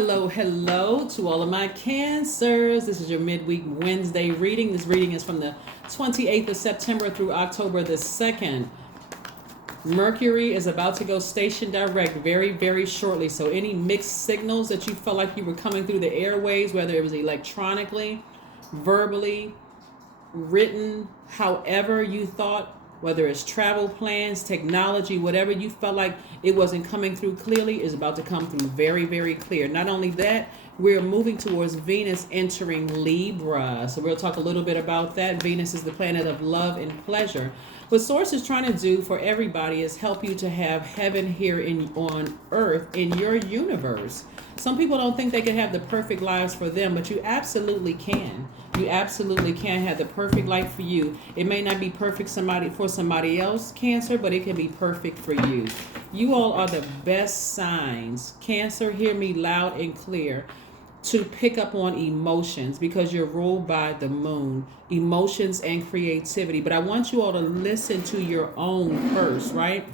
Hello to all of my Cancers. This is your midweek Wednesday reading. This reading is from the 28th of September through October the 2nd. Mercury is about to go station direct very, very shortly. So any mixed signals that you felt like you were coming through the airways, whether it was electronically, verbally, written, however you thought, whether it's travel plans, technology, whatever you felt like it wasn't coming through clearly, is about to come through very, very clear. Not only that, we're moving towards Venus entering Libra. So we'll talk a little bit about that. Venus is the planet of love and pleasure. What Source is trying to do for everybody is help you to have heaven here on earth in your universe. Some people don't think they can have the perfect lives for them, but you absolutely can. You absolutely can have the perfect life for you. It may not be perfect for somebody else, Cancer, but it can be perfect for you. You all are the best signs. Cancer, hear me loud and clear, to pick up on emotions because you're ruled by the moon, emotions and creativity. But I want you all to listen to your own first, right?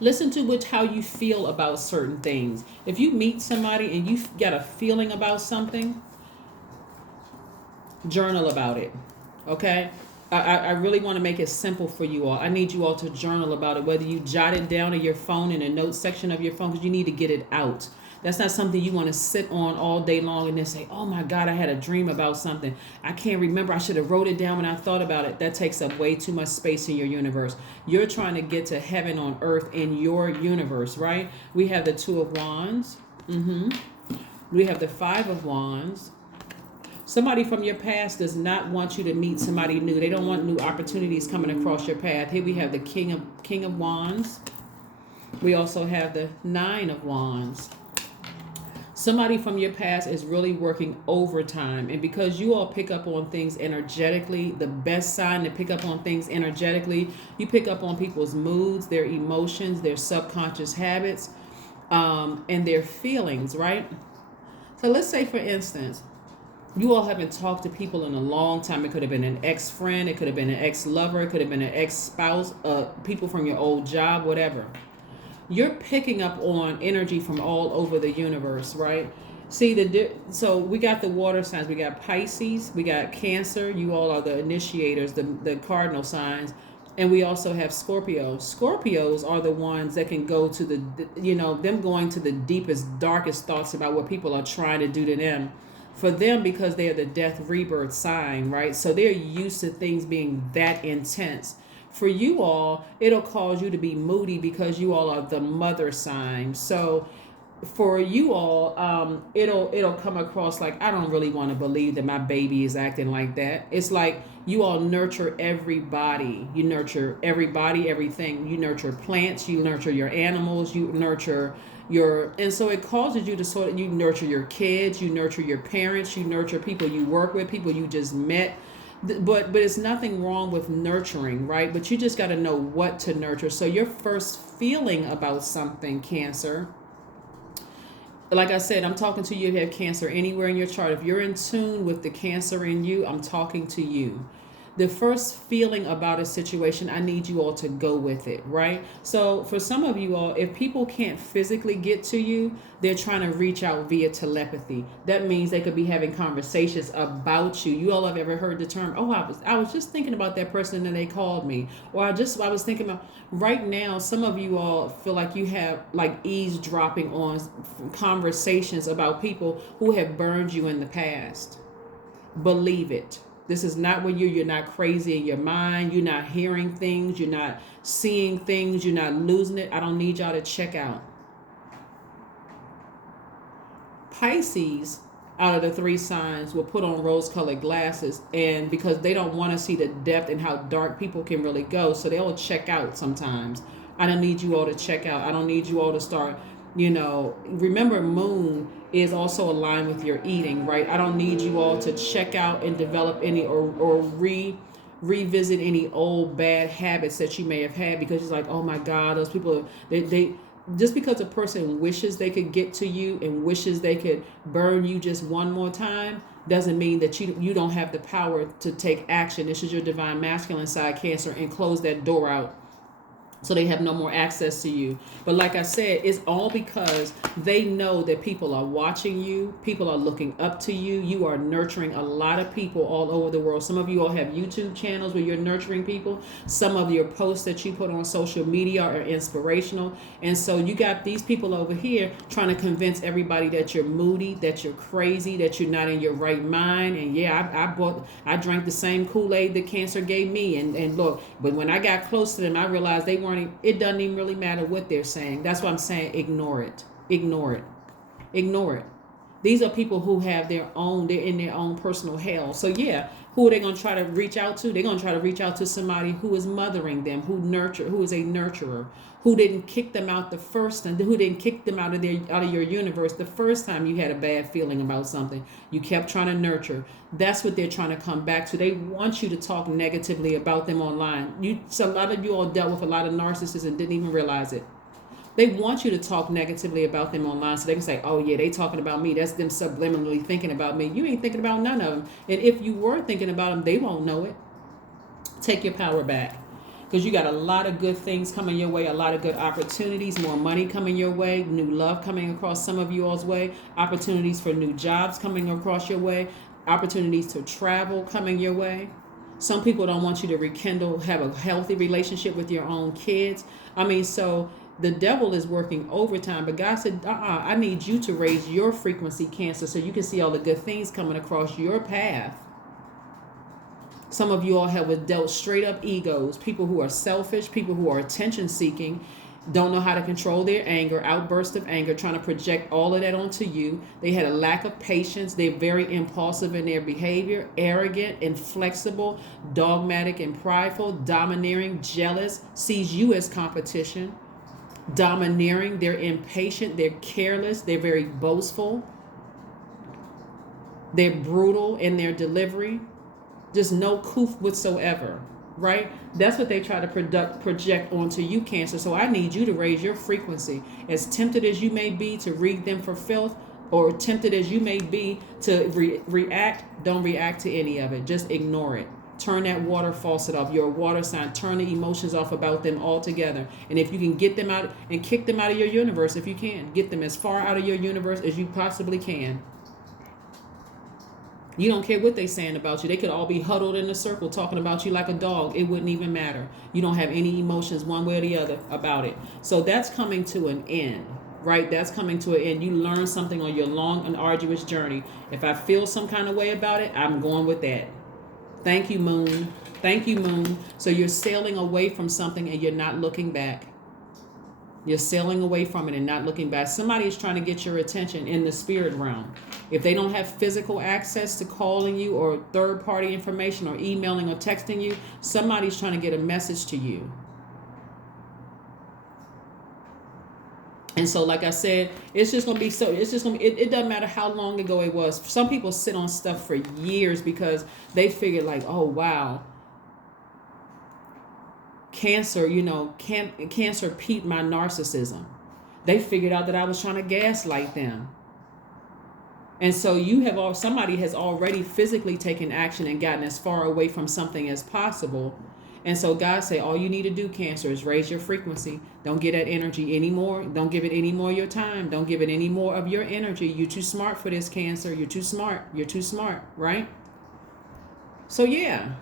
Listen to how you feel about certain things. If you meet somebody and you got a feeling about something, journal about it, okay? I really want to make it simple for you all. I need you all to journal about it, whether you jot it down in your phone in the notes section of your phone, because you need to get it out. That's not something you want to sit on all day long and then say, oh my God, I had a dream about something. I can't remember. I should have wrote it down when I thought about it. That takes up way too much space in your universe. You're trying to get to heaven on earth in your universe, right? We have the Two of Wands. We have the Five of Wands. Somebody from your past does not want you to meet somebody new. They don't want new opportunities coming across your path. Here we have the King of Wands. We also have the Nine of Wands. Somebody from your past is really working overtime. And because you all pick up on things energetically, the best sign to pick up on things energetically, you pick up on people's moods, their emotions, their subconscious habits, and their feelings, right? So let's say, for instance, you all haven't talked to people in a long time. It could have been an ex-friend. It could have been an ex-lover. It could have been an ex-spouse, people from your old job, whatever. You're picking up on energy from all over the universe, right? See, so we got the water signs. We got Pisces. We got Cancer. You all are the initiators, the cardinal signs. And we also have Scorpios. Scorpios are the ones that can go to them going to the deepest, darkest thoughts about what people are trying to do to them. For them, because they are the death rebirth sign, right? So they're used to things being that intense. For you all, it'll cause you to be moody because you all are the mother sign. So for you all, it'll come across like, I don't really want to believe that my baby is acting like that. It's like you all nurture everybody. You nurture everybody, everything. You nurture plants, you nurture your animals, you nurture and so it causes you to you nurture your kids, you nurture your parents, you nurture people you work with, people you just met. But it's nothing wrong with nurturing, right? But you just got to know what to nurture. So your first feeling about something, Cancer, like I said, I'm talking to you if you have Cancer anywhere in your chart. If you're in tune with the Cancer in you, I'm talking to you. The first feeling about a situation, I need you all to go with it, right? So for some of you all, if people can't physically get to you, they're trying to reach out via telepathy. That means they could be having conversations about you. You all have ever heard the term, oh, I was just thinking about that person and they called me. Or I was thinking about, right now, some of you all feel like you have like eavesdropping on conversations about people who have burned you in the past. Believe it. This is not when you're not crazy in your mind. You're not hearing things. You're not seeing things. You're not losing it. I don't need y'all to check out. Pisces, out of the three signs, will put on rose-colored glasses, and because they don't want to see the depth and how dark people can really go, so they'll check out sometimes. I don't need you all to check out. I don't need you all to start, remember moon is also aligned with your eating, right? I don't need you all to check out and develop any or revisit any old bad habits that you may have had, because it's like, oh my God, those people, they just because a person wishes they could get to you and wishes they could burn you just one more time doesn't mean that you don't have the power to take action. This is your divine masculine side, Cancer, and close that door out So they have no more access to you. But like I said, it's all because they know that people are watching you, people are looking up to you. You are nurturing a lot of people all over the world. Some of you all have YouTube channels where you're nurturing people. Some of your posts that you put on social media are inspirational. And so you got these people over here trying to convince everybody that you're moody, that you're crazy, that you're not in your right mind. And yeah, I drank the same Kool-Aid that cancer gave me. And look, but when I got close to them, I realized they weren't. It doesn't even really matter what they're saying. That's why I'm saying ignore it. Ignore it. Ignore it. These are people who have they're in their own personal hell. So yeah, who are they going to try to reach out to? They're going to try to reach out to somebody who is mothering them, who is a nurturer, who didn't kick them out the first time, who didn't kick them out of your universe the first time you had a bad feeling about something. You kept trying to nurture. That's what they're trying to come back to. They want you to talk negatively about them online. So a lot of you all dealt with a lot of narcissists and didn't even realize it. They want you to talk negatively about them online so they can say, oh yeah, they talking about me. That's them subliminally thinking about me. You ain't thinking about none of them. And if you were thinking about them, they won't know it. Take your power back. Because you got a lot of good things coming your way, a lot of good opportunities, more money coming your way, new love coming across some of you all's way, opportunities for new jobs coming across your way, opportunities to travel coming your way. Some people don't want you to rekindle, have a healthy relationship with your own kids. So the devil is working overtime, but God said, I need you to raise your frequency, Cancer, so you can see all the good things coming across your path. Some of you all have dealt straight up egos, people who are selfish, people who are attention seeking, don't know how to control their anger, outburst of anger, trying to project all of that onto you. They had a lack of patience. They're very impulsive in their behavior, arrogant, inflexible, dogmatic and prideful, domineering, jealous, sees you as competition, domineering, they're impatient, they're careless, they're very boastful, they're brutal in their delivery, just no coof whatsoever, right? That's what they try to project onto you, Cancer. So I need you to raise your frequency. As tempted as you may be to read them for filth, or tempted as you may be to react, don't react to any of it. Just ignore it. Turn that water faucet off. You're a water sign. Turn the emotions off about them altogether. And if you can get them out and kick them out of your universe, if you can, get them as far out of your universe as you possibly can. You don't care what they're saying about you. They could all be huddled in a circle talking about you like a dog. It wouldn't even matter. You don't have any emotions one way or the other about it. So that's coming to an end, right? That's coming to an end. You learn something on your long and arduous journey. If I feel some kind of way about it, I'm going with that. Thank you, Moon. Thank you, Moon. So you're sailing away from something and you're not looking back. You're sailing away from it and not looking back. Somebody is trying to get your attention in the spirit realm. If they don't have physical access to calling you or third-party information or emailing or texting you, somebody's trying to get a message to you. And so, like I said, it doesn't matter how long ago it was. Some people sit on stuff for years because they figure like, oh, wow, Cancer, Cancer peeped my narcissism. They figured out that I was trying to gaslight them. And so somebody has already physically taken action and gotten as far away from something as possible. And so God said, all you need to do, Cancer, is raise your frequency. Don't get that energy anymore. Don't give it any more of your time. Don't give it any more of your energy. You're too smart for this, Cancer. You're too smart. You're too smart, right? So yeah.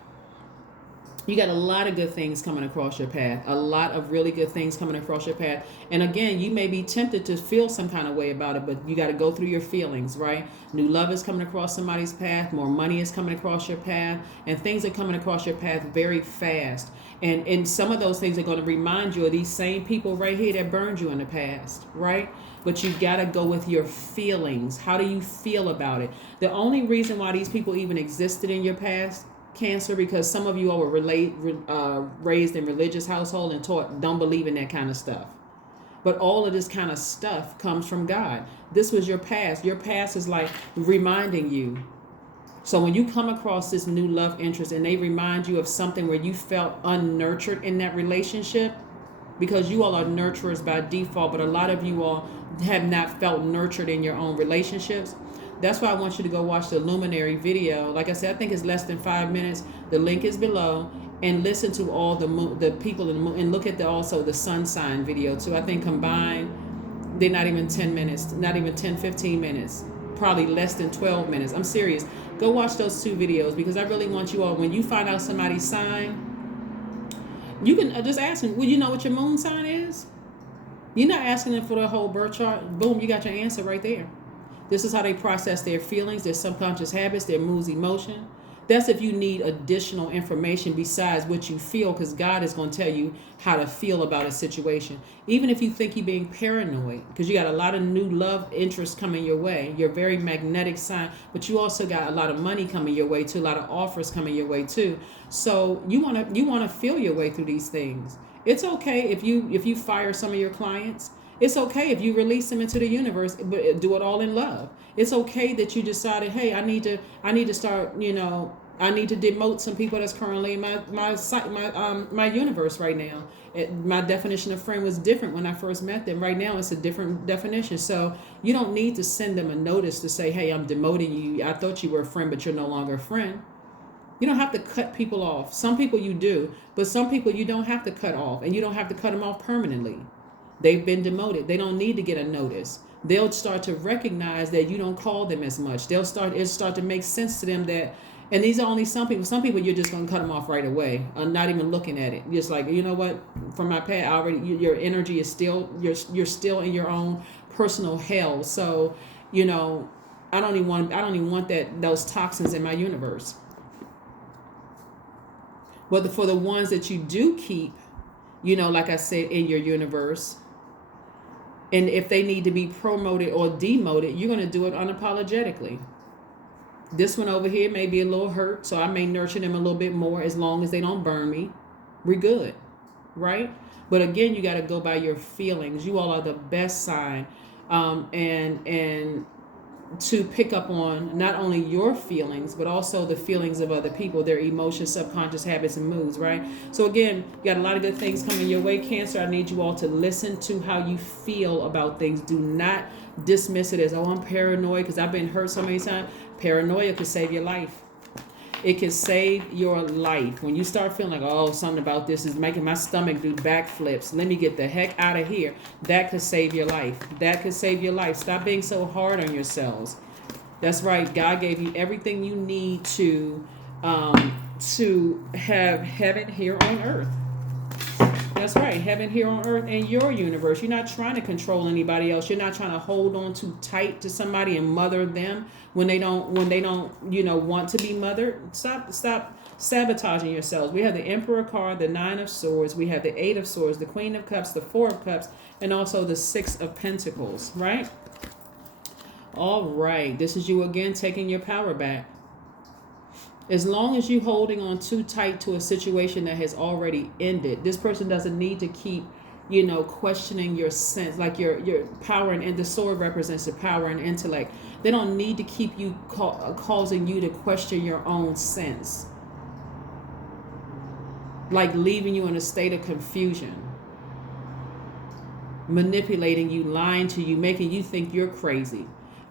You got a lot of good things coming across your path. A lot of really good things coming across your path. And again, you may be tempted to feel some kind of way about it, but you got to go through your feelings, right? New love is coming across somebody's path. More money is coming across your path. And things are coming across your path very fast. And some of those things are going to remind you of these same people right here that burned you in the past, right? But you got to go with your feelings. How do you feel about it? The only reason why these people even existed in your past, Cancer, because some of you all were raised in religious household and taught don't believe in that kind of stuff. But all of this kind of stuff comes from God. This was your past. Your past is like reminding you. So when you come across this new love interest and they remind you of something where you felt unnurtured in that relationship, because you all are nurturers by default, but a lot of you all have not felt nurtured in your own relationships. That's why I want you to go watch the Luminary video. Like I said, I think it's less than 5 minutes. The link is below. And listen to all the people in the moon, and look at also the sun sign video too. I think combined, they're not even 10 minutes, not even 10, 15 minutes, probably less than 12 minutes. I'm serious. Go watch those 2 videos, because I really want you all, when you find out somebody's sign, you can just ask them, well, you know what your moon sign is? You're not asking them for the whole birth chart. Boom, you got your answer right there. This is how they process their feelings, their subconscious habits, their moods, emotion. That's if you need additional information besides what you feel, because God is going to tell you how to feel about a situation. Even if you think you're being paranoid, because you got a lot of new love interest coming your way. You're a very magnetic sign, but you also got a lot of money coming your way too, a lot of offers coming your way too. So you want to feel your way through these things. It's okay if you fire some of your clients. It's okay if you release them into the universe, but do it all in love. It's okay that you decided, hey, I need to start, I need to demote some people that's currently in my universe right now. My definition of friend was different when I first met them. Right now, it's a different definition. So you don't need to send them a notice to say, hey, I'm demoting you. I thought you were a friend, but you're no longer a friend. You don't have to cut people off. Some people you do, but some people you don't have to cut off, and you don't have to cut them off permanently. They've been demoted. They don't need to get a notice. They'll start to recognize that you don't call them as much. It'll start to make sense to them that, and these are only some people. Some people you're just going to cut them off right away. I'm not even looking at it. Just like, you know what? From my past, your energy is still, you're still in your own personal hell. So, I don't even want those toxins in my universe. But for the ones that you do keep, like I said, in your universe, and if they need to be promoted or demoted, you're going to do it unapologetically. This one over here may be a little hurt, so I may nurture them a little bit more. As long as they don't burn me, we're good, right? But again, you got to go by your feelings. You all are the best sign, and to pick up on not only your feelings, but also the feelings of other people, their emotions, subconscious habits, and moods, right? So again, you got a lot of good things coming your way, Cancer. I need you all to listen to how you feel about things. Do not dismiss it as, oh, I'm paranoid because I've been hurt so many times. Paranoia could save your life. It can save your life. When you start feeling like, oh, something about this is making my stomach do backflips, let me get the heck out of here. That could save your life. That could save your life. Stop being so hard on yourselves. That's right. God gave you everything you need to have heaven here on earth. That's right. Heaven here on earth in your universe. You're not trying to control anybody else. You're not trying to hold on too tight to somebody and mother them when they don't, want to be mothered. Stop sabotaging yourselves. We have the Emperor card, the 9 of Swords. We have the 8 of Swords, the Queen of Cups, the 4 of Cups, and also the 6 of Pentacles, right? All right. This is you again taking your power back. As long as you're holding on too tight to a situation that has already ended, this person doesn't need to keep, questioning your sense, like your power, and the sword represents the power and intellect. They don't need to keep you causing you to question your own sense, like leaving you in a state of confusion, manipulating you, lying to you, making you think you're crazy.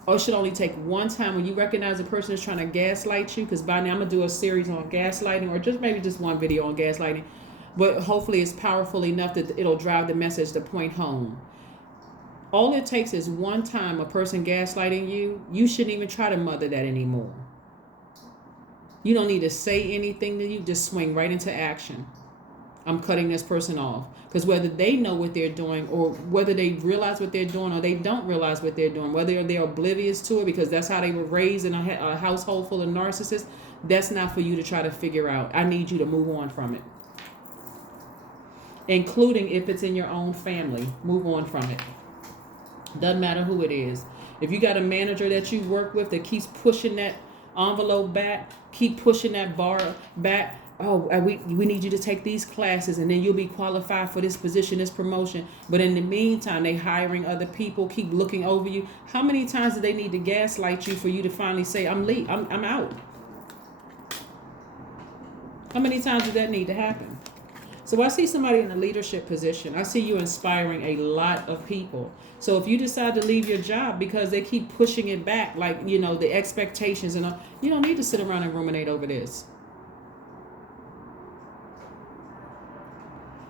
Or it should only take one time when you recognize a person is trying to gaslight you, because by now I'm going to do a series on gaslighting, or maybe just one video on gaslighting. But hopefully it's powerful enough that it'll drive the message to point home. All it takes is one time a person gaslighting you. You shouldn't even try to mother that anymore. You don't need to say anything to you. Just swing right into action. I'm cutting this person off. Because whether they know what they're doing, or whether they realize what they're doing, or they don't realize what they're doing, whether they're oblivious to it because that's how they were raised in a household full of narcissists, that's not for you to try to figure out. I need you to move on from it. Including if it's in your own family. Move on from it. Doesn't matter who it is. If you got a manager that you work with that keeps pushing that envelope back, keep pushing that bar back, oh, we need you to take these classes and then you'll be qualified for this position, this promotion. But in the meantime, they hiring other people, keep looking over you. How many times do they need to gaslight you for you to finally say, I'm out? How many times does that need to happen? So I see somebody in a leadership position. I see you inspiring a lot of people. So if you decide to leave your job because they keep pushing it back, like, you know, the expectations and all, you don't need to sit around and ruminate over this.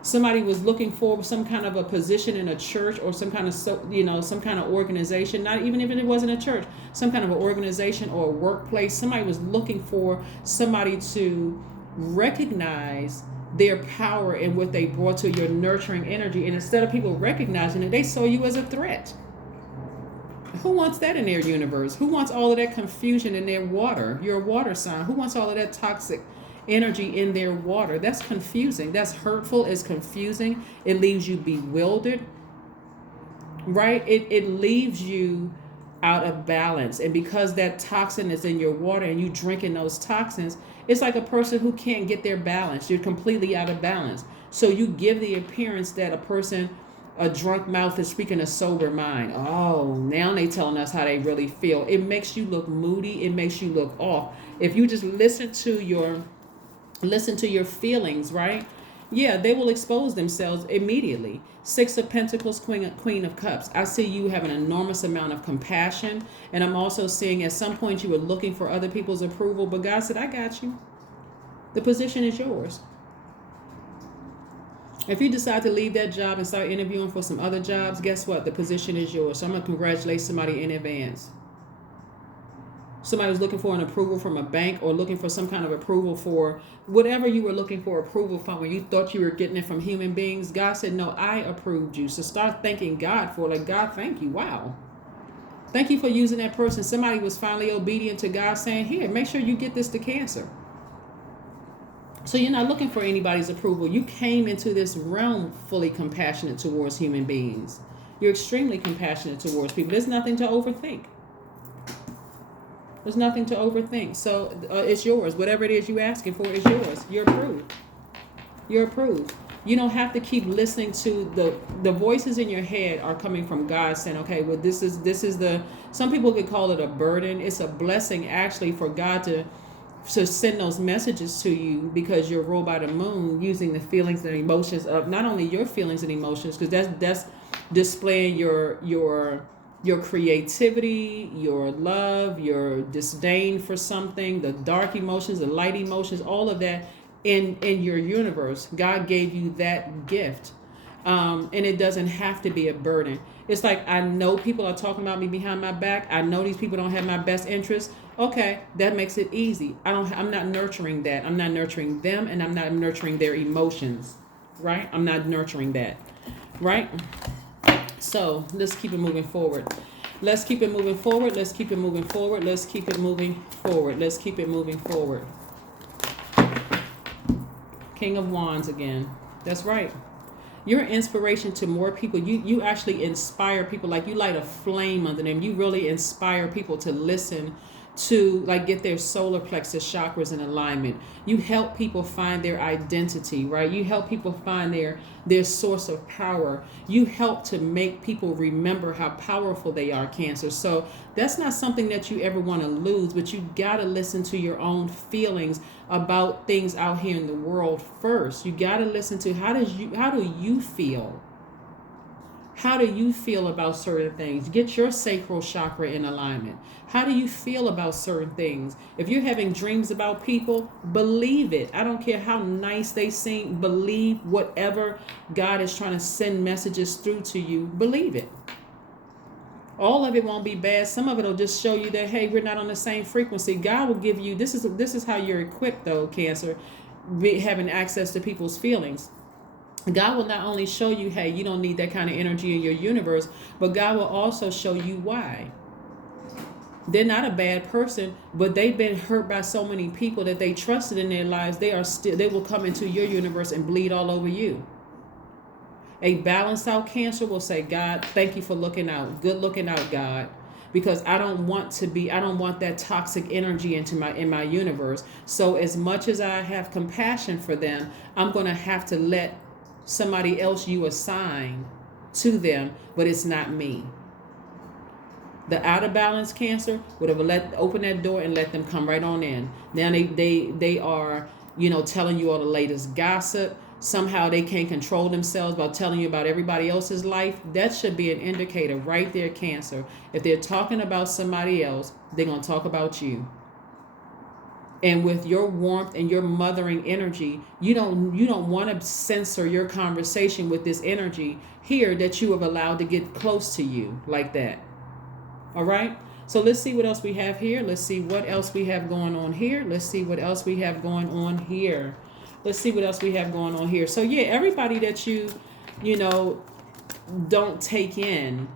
Somebody was looking for some kind of a position in a church or some kind of, some kind of organization, not even if it wasn't a church, some kind of an organization or a workplace. Somebody was looking for somebody to recognize their power and what they brought to your nurturing energy. And instead of people recognizing it, they saw you as a threat. Who wants that in their universe? Who wants all of that confusion in their water? You're a water sign. Who wants all of that toxic energy in their water? That's confusing. That's hurtful. It's confusing. It leaves you bewildered, right? It leaves you out of balance. And because that toxin is in your water and you drinking those toxins, it's like a person who can't get their balance. You're completely out of balance. So you give the appearance that a drunk mouth is speaking a sober mind. Oh, now they telling us how they really feel. It makes you look moody. It makes you look off. If you just listen to your feelings, right? Yeah, they will expose themselves immediately. 6 of Pentacles, Queen of Cups. I see you have an enormous amount of compassion. And I'm also seeing at some point you were looking for other people's approval. But God said, I got you. The position is yours. If you decide to leave that job and start interviewing for some other jobs, guess what? The position is yours. So I'm going to congratulate somebody in advance. Somebody was looking for an approval from a bank or looking for some kind of approval for whatever you were looking for approval from when you thought you were getting it from human beings. God said, no, I approved you. So start thanking God for it. Like, God, thank you. Wow. Thank you for using that person. Somebody was finally obedient to God saying, here, make sure you get this to Cancer. So you're not looking for anybody's approval. You came into this realm fully compassionate towards human beings. You're extremely compassionate towards people. There's nothing to overthink. There's nothing to overthink. So it's yours. Whatever it is you're asking for is yours. You're approved. You're approved. You don't have to keep listening to the voices in your head are coming from God saying, okay, well, this is some people could call it a burden. It's a blessing actually for God to send those messages to you because you're ruled by the moon, using the feelings and emotions of not only your feelings and emotions, because that's displaying your creativity, your love, your disdain for something, the dark emotions, the light emotions, all of that in your universe. God gave you that gift. And it doesn't have to be a burden. It's like, I know people are talking about me behind my back. I know these people don't have my best interests. Okay, that makes it easy. I'm not nurturing that. I'm not nurturing them, and I'm not nurturing their emotions, right? I'm not nurturing that, right? So let's keep it moving forward. Let's keep it moving forward. Let's keep it moving forward. Let's keep it moving forward. Let's keep it moving forward. King of Wands again. That's right. You're an inspiration to more people. You actually inspire people. Like, you light a flame under them. You really inspire people to listen to, like, get their solar plexus chakras in alignment. You help people find their identity, right? You help people find their source of power. You help to make people remember how powerful they are, Cancer. So that's not something that you ever want to lose, but you got to listen to your own feelings about things out here in the world first. You got to listen to how do you feel? How do you feel about certain things? Get your sacral chakra in alignment. How do you feel about certain things? If you're having dreams about people, believe it. I don't care how nice they seem. Believe whatever God is trying to send messages through to you. Believe it. All of it won't be bad. Some of it will just show you that, hey, we're not on the same frequency. God will give you, this is how you're equipped, though, Cancer, having access to people's feelings. God will not only show you, hey, you don't need that kind of energy in your universe, but God will also show you why. They're not a bad person, but they've been hurt by so many people that they trusted in their lives. They will come into your universe and bleed all over you. A balanced out Cancer will say, God, thank you for looking out. Good looking out, God. Because I don't want that toxic energy in my universe. So as much as I have compassion for them, I'm going to have to let somebody else you assign to them, but it's not me. The out of balance Cancer would have open that door and let them come right on in. Now they are, telling you all the latest gossip, somehow they can't control themselves by telling you about everybody else's life, that should be an indicator right there, Cancer. If they're talking about somebody else, they're going to talk about you. And with your warmth and your mothering energy, you don't want to censor your conversation with this energy here that you have allowed to get close to you like that. All right? So let's see what else we have here. Let's see what else we have going on here. Let's see what else we have going on here. Let's see what else we have going on here. So yeah, everybody that you don't take in,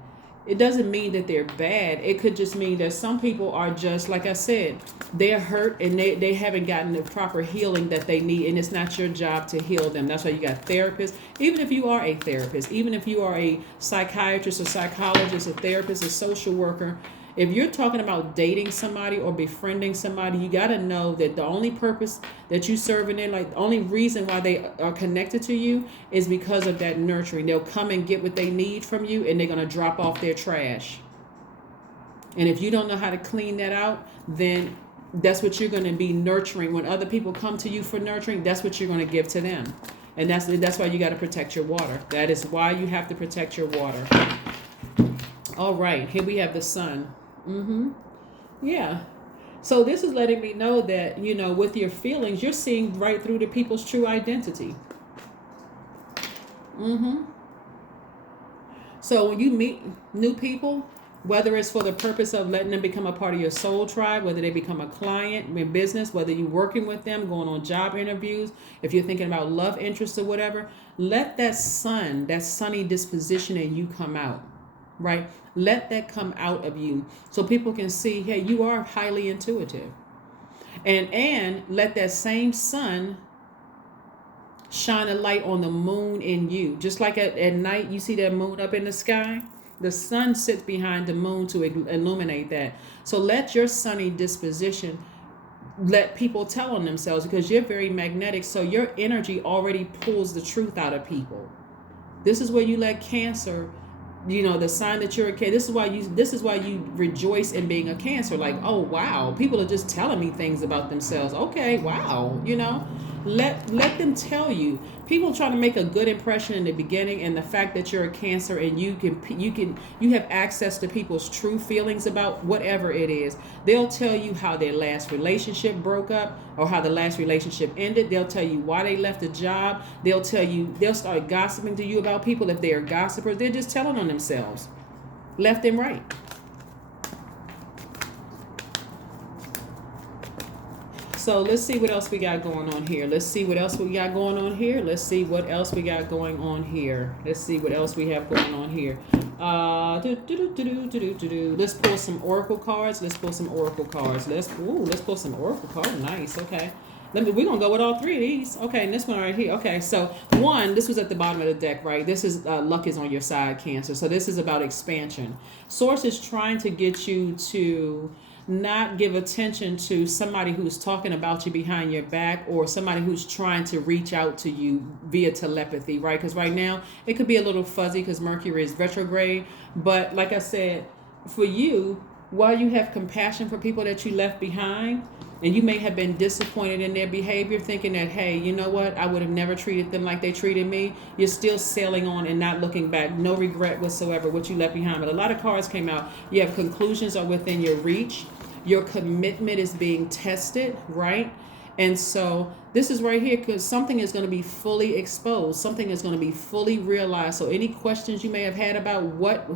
it doesn't mean that they're bad. It could just mean that some people are just, like I said, they're hurt and they haven't gotten the proper healing that they need, and it's not your job to heal them. That's why you got therapists. Even if you are a therapist, even if you are a psychiatrist, a psychologist, a therapist, a social worker, if you're talking about dating somebody or befriending somebody, you got to know that the only purpose that you serving in, like the only reason why they are connected to you is because of that nurturing. They'll come and get what they need from you, and they're going to drop off their trash. And if you don't know how to clean that out, then that's what you're going to be nurturing. When other people come to you for nurturing, that's what you're going to give to them. And that's why you got to protect your water. That is why you have to protect your water. All right, here we have the sun. Yeah. So this is letting me know that, with your feelings, you're seeing right through the people's true identity. So when you meet new people, whether it's for the purpose of letting them become a part of your soul tribe, whether they become a client in business, whether you're working with them, going on job interviews, if you're thinking about love interests or whatever, let that sunny disposition in you come out. Right? Let that come out of you so people can see, hey, you are highly intuitive. And let that same sun shine a light on the moon in you. Just like at night, you see that moon up in the sky. The sun sits behind the moon to illuminate that. So let your sunny disposition let people tell on themselves, because you're very magnetic. So your energy already pulls the truth out of people. This is where you let Cancer, the sign that you're a Cancer. This is why you rejoice in being a Cancer. Like, oh wow, people are just telling me things about themselves. Okay, wow, let them tell you. People try to make a good impression in the beginning, and the fact that you're a Cancer and you have access to people's true feelings about whatever it is. They'll tell you how their last relationship broke up or how the last relationship ended. They'll tell you why they left a job. They'll start gossiping to you about people. If they are gossipers, they're just telling on themselves left and right. So let's see what else we got going on here. Let's see what else we got going on here. Let's see what else we got going on here. Let's see what else we have going on here. Let's pull some oracle cards. Let's pull some oracle cards. Let's pull some oracle cards. Nice. Okay. We're gonna go with all three of these. Okay, and this one right here. Okay, so this was at the bottom of the deck, right? This is luck is on your side, Cancer. So this is about expansion. Source is trying to get you to not give attention to somebody who's talking about you behind your back, or somebody who's trying to reach out to you via telepathy, right? Because right now it could be a little fuzzy because Mercury is retrograde. But like I said, for you, while you have compassion for people that you left behind, and you may have been disappointed in their behavior, thinking that, hey, you know what, I would have never treated them like they treated me, you're still sailing on and not looking back. No regret whatsoever what you left behind. But a lot of cards came out. You have conclusions are within your reach. Your commitment is being tested, right? And so this is right here, because something is going to be fully exposed. Something is going to be fully realized. So any questions you may have had about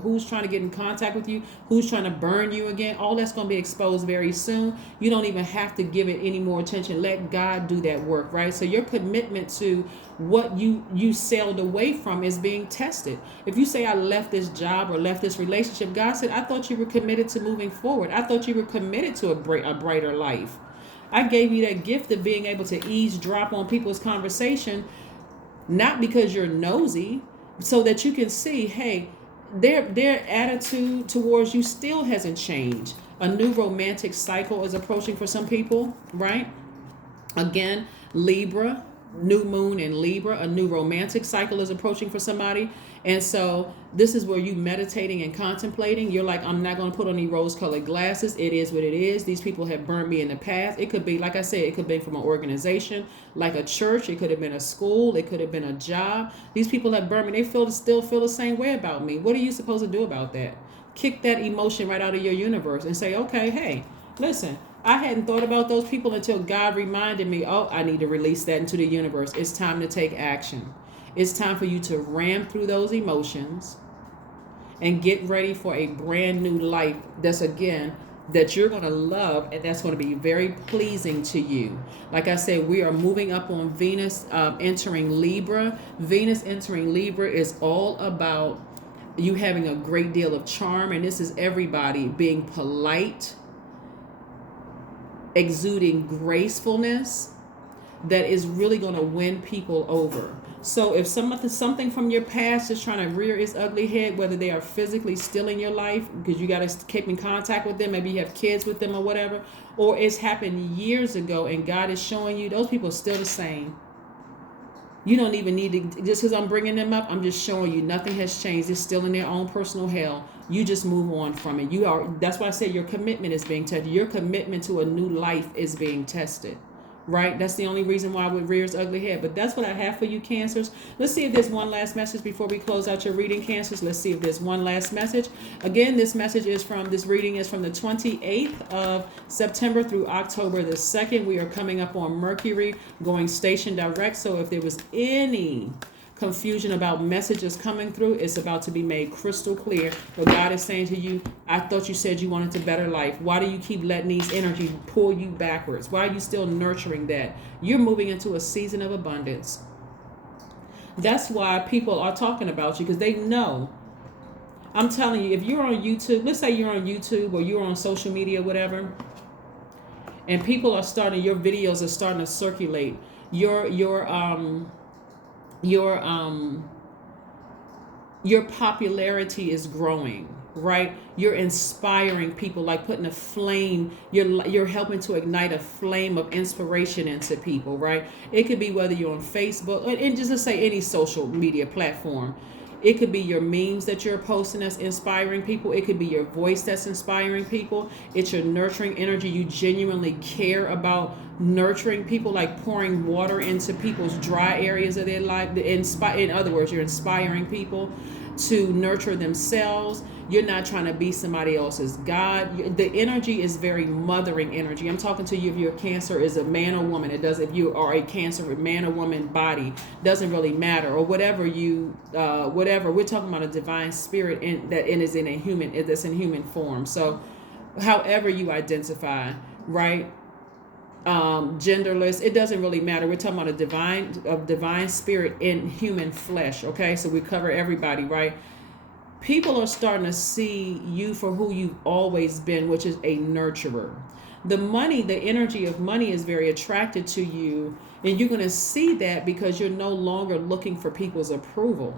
who's trying to get in contact with you, who's trying to burn you again, all that's going to be exposed very soon. You don't even have to give it any more attention. Let God do that work, right? So your commitment to what you sailed away from is being tested. If you say, I left this job or left this relationship, God said, I thought you were committed to moving forward. I thought you were committed to a brighter life. I gave you that gift of being able to eavesdrop on people's conversation, not because you're nosy, so that you can see, hey, their attitude towards you still hasn't changed. A new romantic cycle is approaching for some people, right? Again, Libra, new moon in Libra, a new romantic cycle is approaching for somebody. And so this is where you meditating and contemplating. You're like, I'm not going to put on any rose-colored glasses. It is what it is. These people have burned me in the past. It could be, like I said, it could be from an organization, like a church. It could have been a school. It could have been a job. These people have burned me. They still feel the same way about me. What are you supposed to do about that? Kick that emotion right out of your universe and say, okay, hey, listen, I hadn't thought about those people until God reminded me, oh, I need to release that into the universe. It's time to take action. It's time for you to ram through those emotions and get ready for a brand new life that's, again, that you're going to love, and that's going to be very pleasing to you. Like I said, we are moving up on Venus entering Libra. Venus entering Libra is all about you having a great deal of charm, and this is everybody being polite, exuding gracefulness that is really going to win people over. So if something from your past is trying to rear its ugly head, whether they are physically still in your life because you got to keep in contact with them, maybe you have kids with them or whatever, or it's happened years ago and God is showing you those people are still the same. You don't even need to, just because I'm bringing them up, I'm just showing you nothing has changed. It's still in their own personal hell. You just move on from it. That's why I say your commitment is being tested. Your commitment to a new life is being tested. Right? That's the only reason why it rears ugly head. But that's what I have for you, Cancers. Let's see if there's one last message before we close out your reading, Cancers. Let's see if there's one last message. Again, this reading is from the 28th of September through October the 2nd. We are coming up on Mercury going station direct. So if there was any confusion about messages coming through, it's about to be made crystal clear. But God is saying to you, I thought you said you wanted a better life. Why do you keep letting these energies pull you backwards? Why are you still nurturing that? You're moving into a season of abundance. That's why people are talking about you, because they know. I'm telling you, if you're on YouTube, let's say you're on YouTube or you're on social media, whatever, and people are your videos are starting to circulate, your popularity is growing, right? You're inspiring people, like putting a flame, you're helping to ignite a flame of inspiration into people, right? It could be whether you're on Facebook, and just to say any social media platform. It could be your memes that you're posting that's inspiring people. It could be your voice that's inspiring people. It's your nurturing energy. You genuinely care about nurturing people, like pouring water into people's dry areas of their life. In other words, you're inspiring people to nurture themselves. You're not trying to be somebody else's God. The energy is very mothering energy. I'm talking to you if your Cancer is a man or woman. It does if you are a Cancer man or woman body, doesn't really matter, or whatever whatever. We're talking about a divine spirit that's in human form. So however you identify, right? Genderless, it doesn't really matter. We're talking about a divine spirit in human flesh. Okay, so we cover everybody, right? People are starting to see you for who you've always been, which is a nurturer. The energy of money is very attracted to you, and you're going to see that because you're no longer looking for people's approval.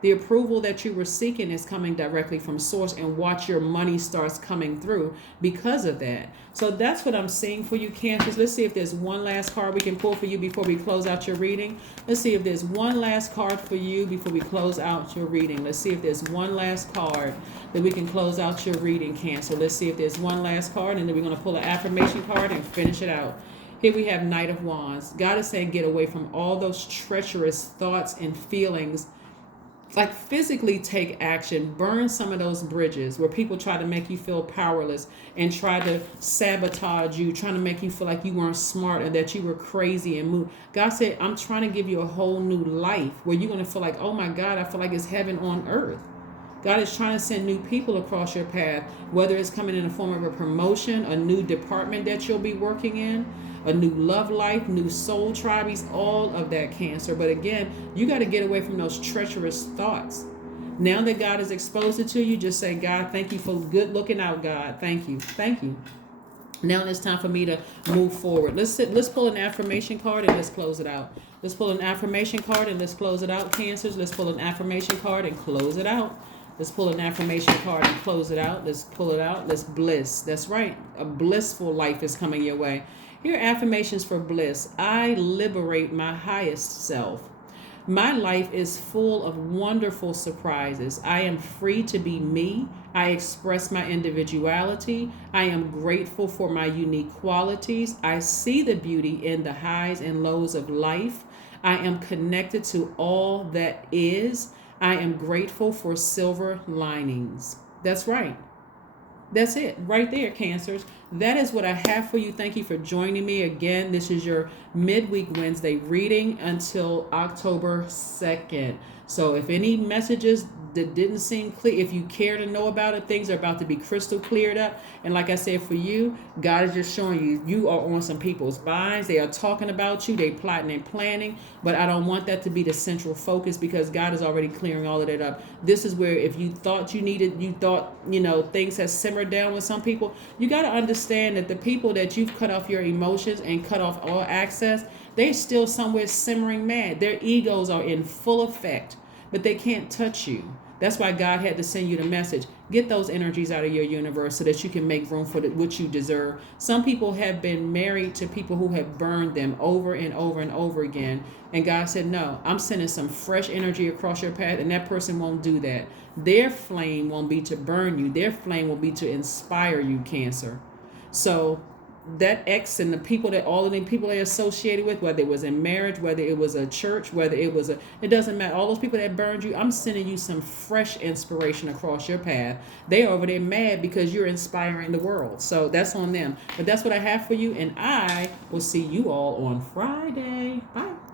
The approval that you were seeking is coming directly from source, and watch your money starts coming through because of that. So that's what I'm seeing for you, Cancers. Let's see if there's one last card we can pull for you before we close out your reading. Let's see if there's one last card for you before we close out your reading. Let's see if there's one last card that we can close out your reading, Cancer. Let's see if there's one last card, and then we're going to pull an affirmation card and finish it out. Here we have Knight of Wands. God is saying get away from all those treacherous thoughts and feelings. Like physically take action, burn some of those bridges where people try to make you feel powerless and try to sabotage you, trying to make you feel like you weren't smart and that you were crazy and move. God said, I'm trying to give you a whole new life where you're going to feel like, oh my God, I feel like it's heaven on earth. God is trying to send new people across your path, whether it's coming in the form of a promotion, a new department that you'll be working in, a new love life, new soul tribes, all of that, Cancer. But again, you got to get away from those treacherous thoughts. Now that God has exposed it to you, just say, God, thank you for good looking out, God. Thank you. Thank you. Now it's time for me to move forward. Let's pull an affirmation card and let's close it out. Let's pull an affirmation card and let's close it out, Cancers. Let's pull an affirmation card and close it out. Let's pull an affirmation card and close it out. Let's pull it out. Let's bliss. That's right. A blissful life is coming your way. Here are affirmations for bliss. I liberate my highest self. My life is full of wonderful surprises. I am free to be me. I express my individuality. I am grateful for my unique qualities. I see the beauty in the highs and lows of life. I am connected to all that is. I am grateful for silver linings. That's right. That's it right there, Cancers. That is what I have for you. Thank you for joining me again. This is your midweek Wednesday reading until October 2nd. So if any messages that didn't seem clear, if you care to know about it, things are about to be crystal cleared up. And like I said, for you, God is just showing you, you are on some people's minds. They are talking about you. They plotting and planning. But I don't want that to be the central focus, because God is already clearing all of that up. This is where, if you thought things have simmered down with some people, you got to understand that the people that you've cut off your emotions and cut off all access, they're still somewhere simmering mad. Their egos are in full effect, but they can't touch you. That's why God had to send you the message. Get those energies out of your universe so that you can make room for what you deserve. Some people have been married to people who have burned them over and over and over again. And God said, no, I'm sending some fresh energy across your path, and that person won't do that. Their flame won't be to burn you. Their flame will be to inspire you, Cancer. So that ex and the people that all of the people they associated with, whether it was in marriage, whether it was a church, whether it was it doesn't matter. All those people that burned you, I'm sending you some fresh inspiration across your path. They over there mad because you're inspiring the world. So that's on them. But that's what I have for you, and I will see you all on Friday. Bye.